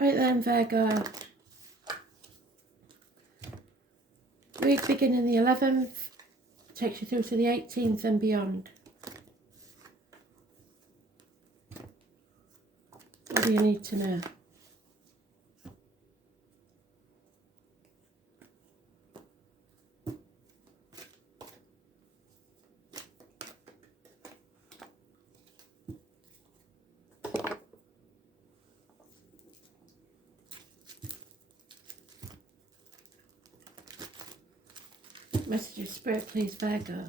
Right then, Virgo. Week beginning the 11th, takes you through to the 18th and beyond. What do you need to know? Message of Spirit, please, Virgo.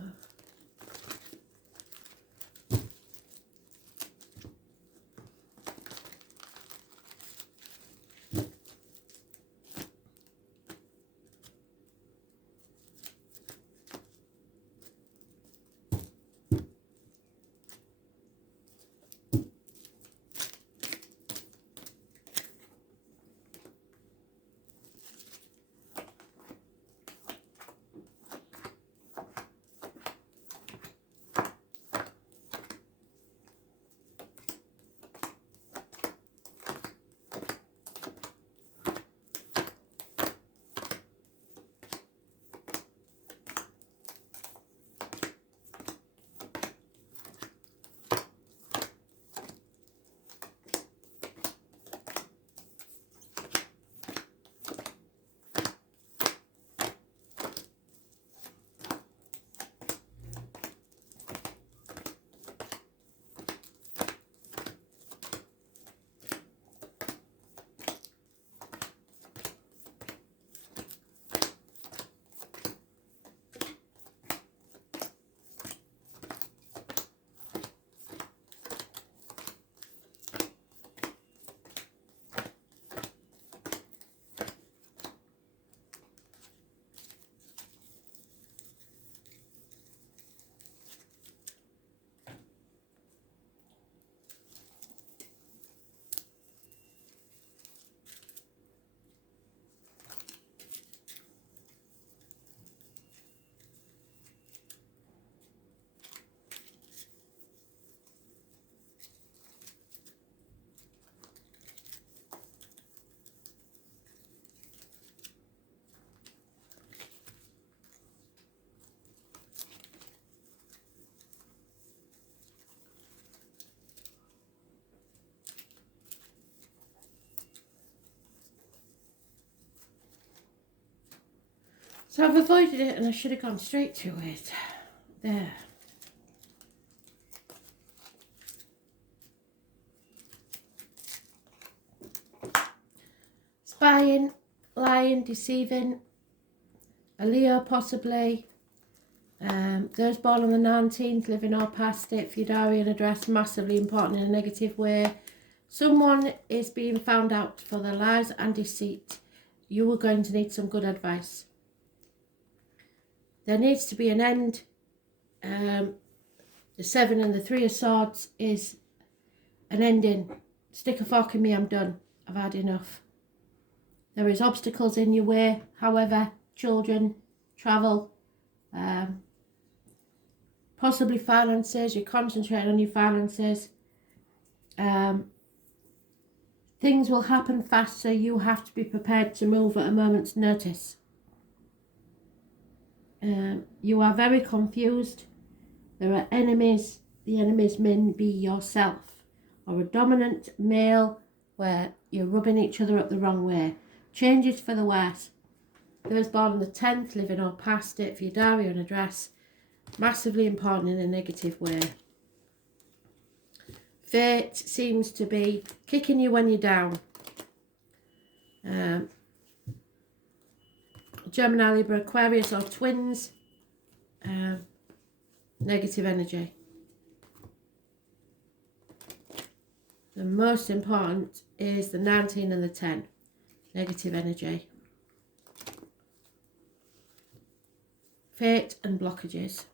So I've avoided it and I should have gone straight to it. There. Spying, lying, deceiving, a Leo possibly. Those born on the 19th, living or past it, Fudarian address, massively important in a negative way. Someone is being found out for their lies and deceit. You are going to need some good advice. There needs to be an end. The 7 and the 3 of Swords is an ending. Stick a fork in me, I'm done. I've had enough. There is obstacles in your way. However, children, travel, possibly finances. You're concentrating on your finances. Things will happen fast, so you have to be prepared to move at a moment's notice. You are very confused. There are enemies. The enemies may be yourself or a dominant male where you're rubbing each other up the wrong way. Changes for the worse. Those born on the 10th, living or past it, for your diary and address, massively important in a negative way. Fate seems to be kicking you when you're down. Gemini, Libra, Aquarius or twins. Negative energy. The most important is the 19 and the 10. Negative energy. Fate and blockages.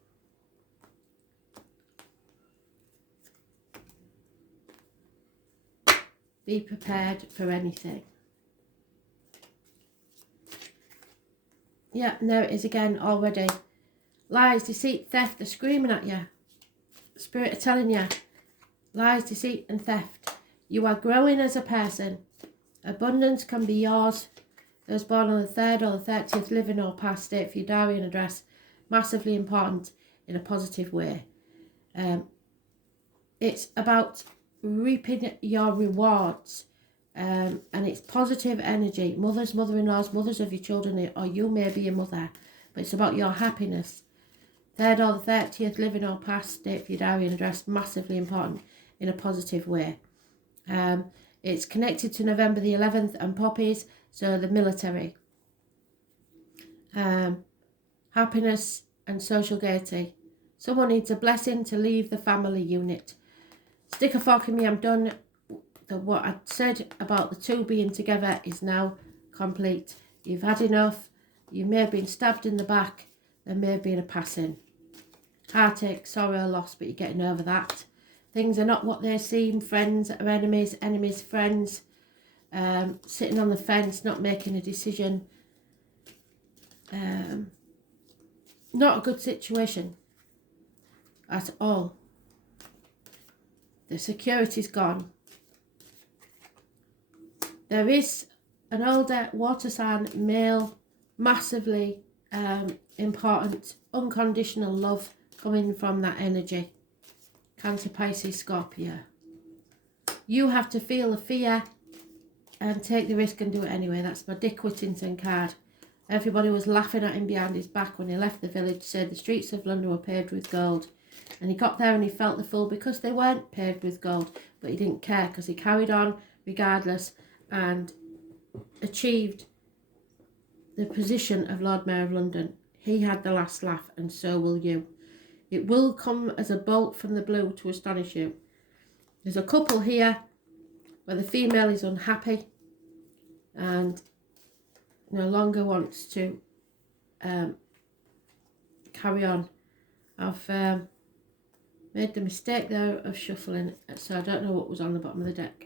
Be prepared for anything. Yeah, and there it is again already. Lies, deceit, theft, they're screaming at you. Spirit are telling you. Lies, deceit and theft. You are growing as a person. Abundance can be yours. Those born on the 3rd or the 30th, living or past, date for your diary and address. Massively important in a positive way. It's about reaping your rewards. And it's positive energy. Mothers, mother-in-laws, mothers of your children, or you may be a mother. But it's about your happiness. 3rd or the 30th, living or past, date for your diary and address. Massively important in a positive way. It's connected to November the 11th and poppies, so the military. Happiness and social gaiety. Someone needs a blessing to leave the family unit. Stick a fork in me, I'm done. What I said about the two being together is now complete. You've had enough. You may have been stabbed in the back. There may have been a passing. Heartache, sorrow, loss, but you're getting over that. Things are not what they seem. Friends are enemies, enemies friends. Sitting on the fence, not making a decision. Not a good situation at all. The security's gone. There is an older water sign male, massively important, unconditional love coming from that energy. Cancer, Pisces, Scorpio. You have to feel the fear and take the risk and do it anyway. That's my Dick Whittington card. Everybody was laughing at him behind his back when he left the village, said the streets of London were paved with gold. And he got there and he felt the fool because they weren't paved with gold. But he didn't care because he carried on regardless and achieved the position of Lord Mayor of London. He had the last laugh, and so will you. It will come as a bolt from the blue to astonish you. There's a couple here where the female is unhappy and no longer wants to carry on. I've made the mistake there of shuffling, so I don't know what was on the bottom of the deck.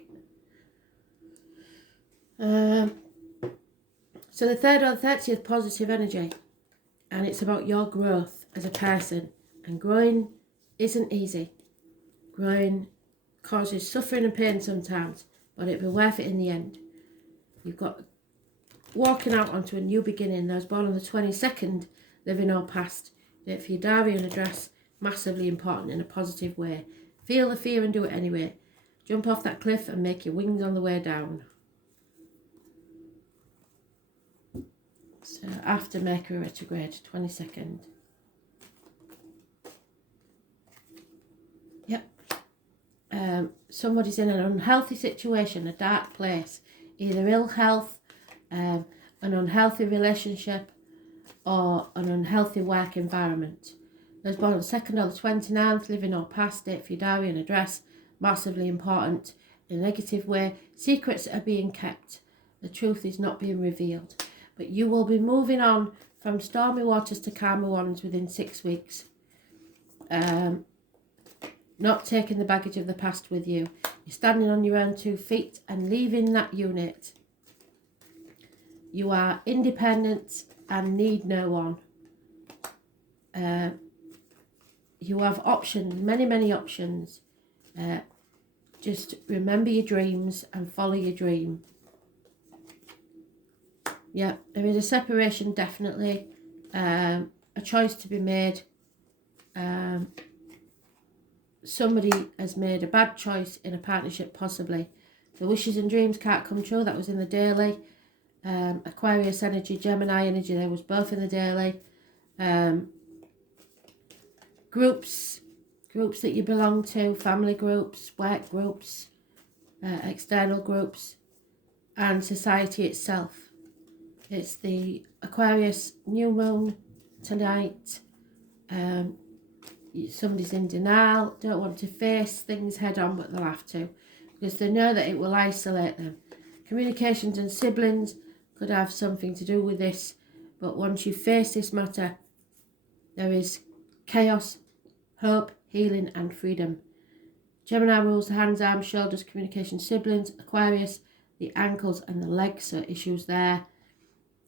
So the 3rd or the 30th, positive energy, and it's about your growth as a person. And growing isn't easy. Growing causes suffering and pain sometimes, but it'll be worth it in the end. You've got walking out onto a new beginning. Those born on the 22nd, living or past, date for your diary and address. Massively important in a positive way. Feel the fear and do it anyway. Jump off that cliff and make your wings on the way down. So after Mercury retrograde, 22nd. Yep. Somebody's in an unhealthy situation, a dark place. Either ill health, an unhealthy relationship, or an unhealthy work environment. Those born on the 2nd or the 29th, living or past, date for your diary and address. Massively important in a negative way. Secrets are being kept. The truth is not being revealed. But you will be moving on from stormy waters to calmer ones within 6 weeks. Not taking the baggage of the past with you. You're standing on your own 2 feet and leaving that unit. You are independent and need no one. You have options, many options. Just remember your dreams and follow your dream. Yeah, there is a separation, definitely. A choice to be made. Somebody has made a bad choice in a partnership, possibly. The wishes and dreams can't come true. That was in the daily. Aquarius energy, Gemini energy, there was both in the daily. Groups that you belong to, family groups, work groups, external groups, and society itself. It's the Aquarius new moon tonight. Somebody's in denial, don't want to face things head on, but they'll have to, because they know that it will isolate them. Communications and siblings could have something to do with this, but once you face this matter, there is chaos, hope, healing and freedom. Gemini rules the hands, arms, shoulders, communication, siblings. Aquarius, the ankles and the legs, so issues there,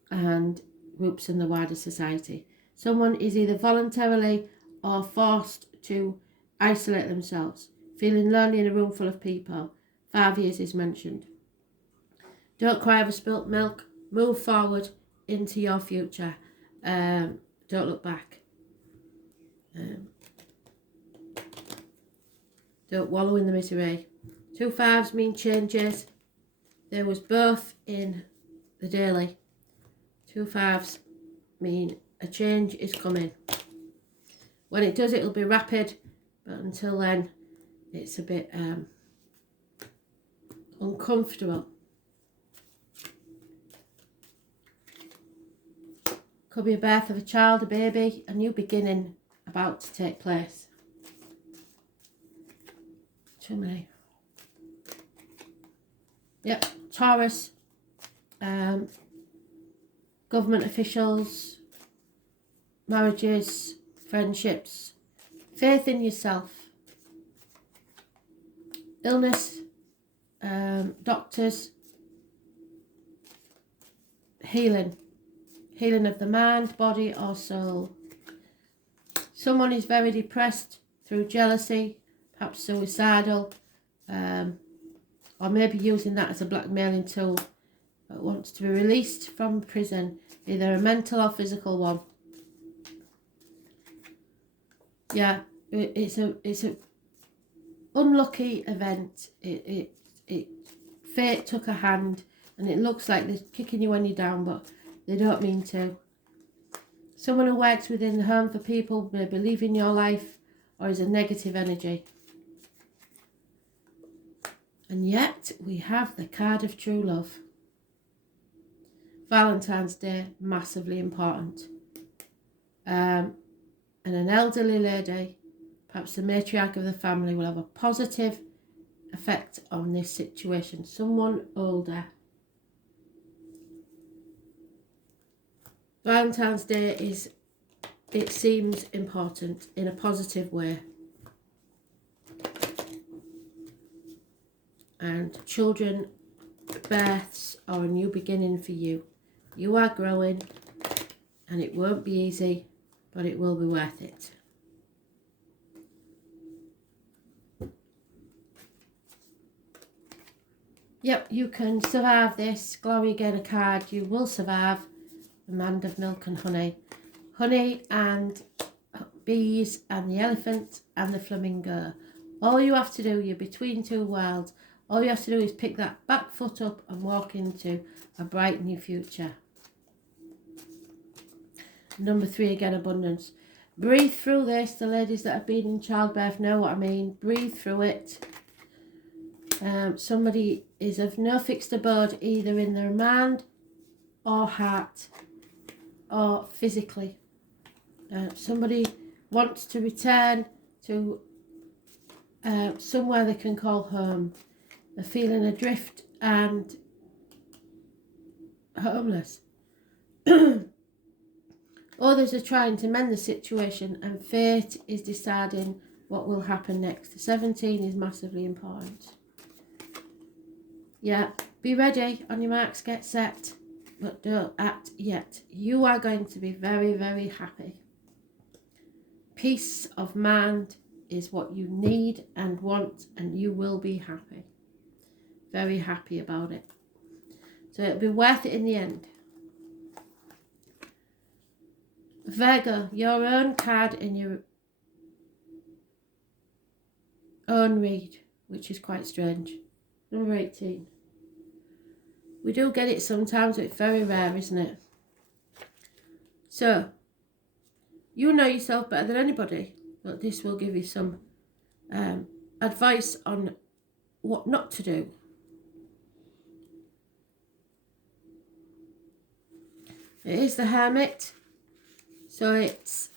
and groups in the wider society. Someone is either voluntarily or forced to isolate themselves, feeling lonely in a room full of people. 5 years is mentioned. Don't cry over spilt milk. Move forward into your future. Don't look back. Don't wallow in the misery. 2 5s mean changes. There was both in the daily. 2 5s mean a change is coming. When it does, it'll be rapid, but until then, it's a bit uncomfortable. Could be a birth of a child, a baby, a new beginning about to take place. Too many. Yep, Taurus, government officials, marriages, friendships, faith in yourself, illness, doctors, healing of the mind, body or soul. Someone is very depressed through jealousy, perhaps suicidal, or maybe using that as a blackmailing tool, but wants to be released from prison, either a mental or physical one. Yeah, it's a unlucky event. Fate took a hand, and it looks like they're kicking you when you're down, but they don't mean to. Someone who works within the home for people may believe in your life, or is a negative energy. And yet we have the card of true love. Valentine's Day, massively important. And an elderly lady, perhaps the matriarch of the family, will have a positive effect on this situation. Someone older. Valentine's Day it seems important in a positive way. And children births are a new beginning for you. You are growing, and it won't be easy, but it will be worth it. Yep, you can survive this. Glory again, a card. You will survive. The land of milk and honey. Honey and bees and the elephant and the flamingo. All you have to do, you're between two worlds. All you have to do is pick that back foot up and walk into a bright new future. Number 3 again, abundance. Breathe through this. The ladies that have been in childbirth know what I mean. Breathe through it. Somebody is of no fixed abode, either in their mind or heart or physically. Somebody wants to return to somewhere they can call home. They're feeling adrift and homeless. Others are trying to mend the situation, and fate is deciding what will happen next. 17 is massively important. Yeah, be ready, on your marks, get set, but don't act yet. You are going to be very, very happy. Peace of mind is what you need and want, and you will be happy. Very happy about it. So it'll be worth it in the end. Virgo, your own card in your own read, which is quite strange. Number 18. We do get it sometimes, but it's very rare, isn't it? So, you know yourself better than anybody, but this will give you some advice on what not to do. It is the Hermit, so it's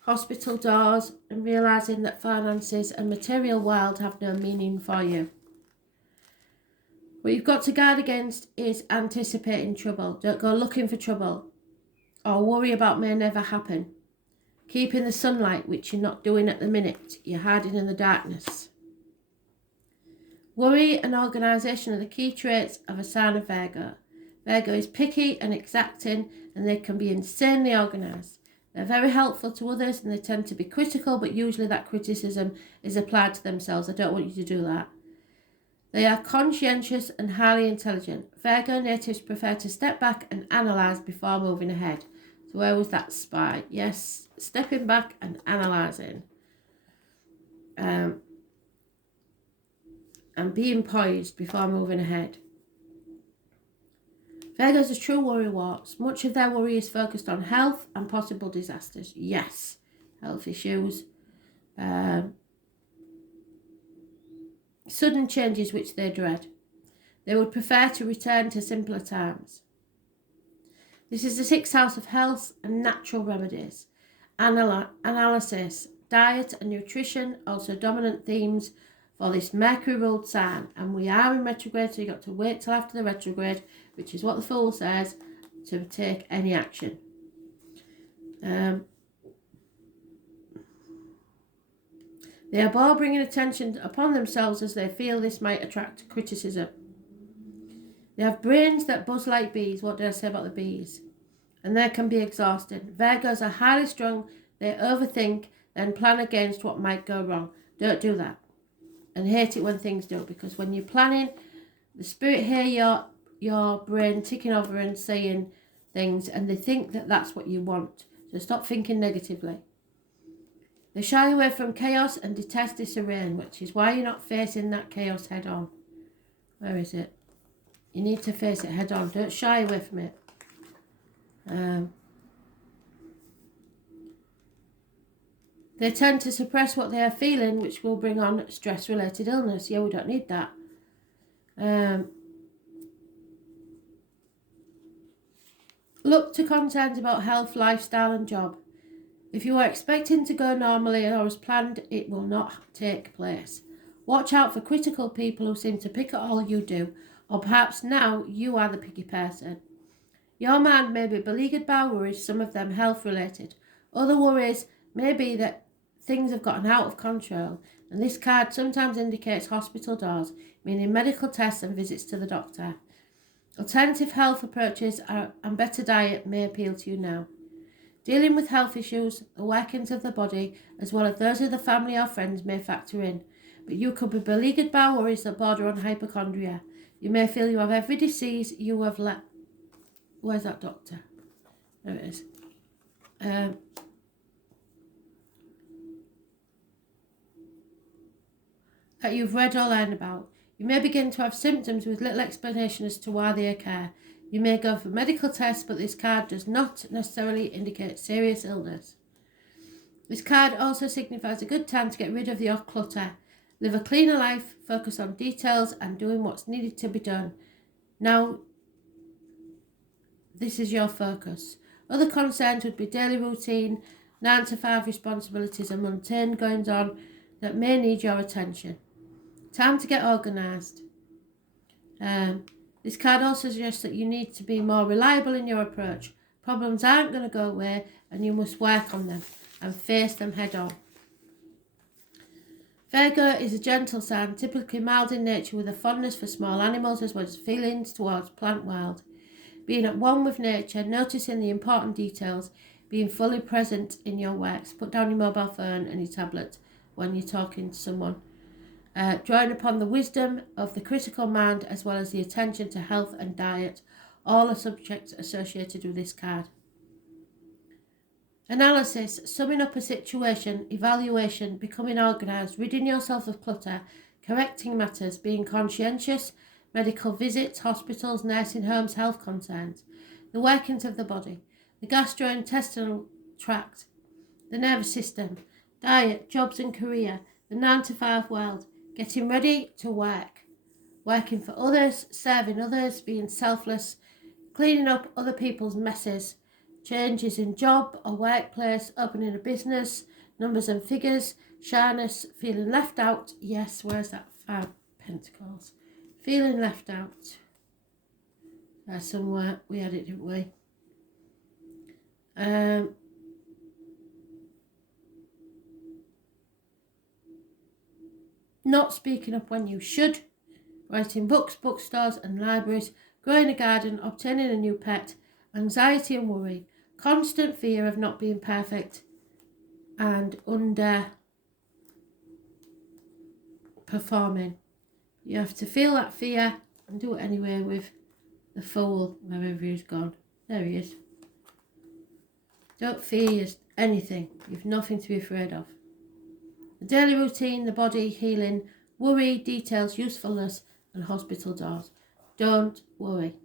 hospital doors and realising that finances and material world have no meaning for you. What you've got to guard against is anticipating trouble. Don't go looking for trouble or worry about may never happen. Keep in the sunlight, which you're not doing at the minute. You're hiding in the darkness. Worry and organisation are the key traits of a sign of Virgo. Virgo is picky and exacting, and they can be insanely organised. They're very helpful to others, and they tend to be critical, but usually that criticism is applied to themselves. I don't want you to do that. They are conscientious and highly intelligent. Virgo natives prefer to step back and analyse before moving ahead. So where was that spy? Yes, stepping back and analysing. And being poised before moving ahead. Virgos are true worrywarts. Much of their worry is focused on health and possible disasters. Yes, health issues. Sudden changes which they dread. They would prefer to return to simpler times. This is the sixth house of health and natural remedies. Analysis, diet and nutrition, also dominant themes for this Mercury-ruled sign. And we are in retrograde, so you've got to wait till after the retrograde, which is what the Fool says, to take any action. They are both bringing attention upon themselves as they feel this might attract criticism. They have brains that buzz like bees. What did I say about the bees? And they can be exhausting. Virgos are highly strung. They overthink, then plan against what might go wrong. Don't do that. And hate it when things do, because when you're planning, the spirit hear your brain ticking over and saying things, and they think that that's what you want. So stop thinking negatively. They shy away from chaos and detest disarray, which is why you're not facing that chaos head on. Where is it? You need to face it head on. Don't shy away from it. They tend to suppress what they are feeling, which will bring on stress-related illness. Yeah, we don't need that. Look to concerns about health, lifestyle and job. If you are expecting to go normally or as planned, it will not take place. Watch out for critical people who seem to pick at all you do, or perhaps now you are the picky person. Your mind may be beleaguered by worries, some of them health-related. Other worries may be that things have gotten out of control, and this card sometimes indicates hospital doors, meaning medical tests and visits to the doctor. Alternative health approaches and better diet may appeal to you now. Dealing with health issues, the workings of the body, as well as those of the family or friends may factor in, but you could be beleaguered by worries that border on hypochondria. You may feel you have every disease you have let. Where's that doctor? There it is. That you've read or learned about. You may begin to have symptoms with little explanation as to why they occur. You may go for medical tests, but this card does not necessarily indicate serious illness. This card also signifies a good time to get rid of your clutter. Live a cleaner life, focus on details and doing what's needed to be done. Now, this is your focus. Other concerns would be daily routine, 9 to 5 responsibilities and mundane goings on that may need your attention. Time to get organised. This card also suggests that you need to be more reliable in your approach. Problems aren't going to go away and you must work on them and face them head on. Virgo is a gentle sign, typically mild in nature with a fondness for small animals as well as feelings towards plant world. Being at one with nature, noticing the important details, being fully present in your works. Put down your mobile phone and your tablet when you're talking to someone. Drawing upon the wisdom of the critical mind as well as the attention to health and diet. All are subjects associated with this card. Analysis, summing up a situation, evaluation, becoming organised, ridding yourself of clutter, correcting matters, being conscientious, medical visits, hospitals, nursing homes, health concerns, the workings of the body, the gastrointestinal tract, the nervous system, diet, jobs and career, the 9 to 5 world, getting ready to work, working for others, serving others, being selfless, cleaning up other people's messes, changes in job or workplace, opening a business, numbers and figures, shyness, feeling left out. Yes, where's that 5 Pentacles? Feeling left out. Somewhere we had it, didn't we? Not speaking up when you should, writing books, bookstores and libraries, growing a garden, obtaining a new pet, anxiety and worry, constant fear of not being perfect and underperforming. You have to feel that fear and do it anyway with the Fool, wherever he's gone. There he is. Don't fear anything. You've nothing to be afraid of. The daily routine, the body, healing, worry, details, usefulness, and hospital doors. Don't worry.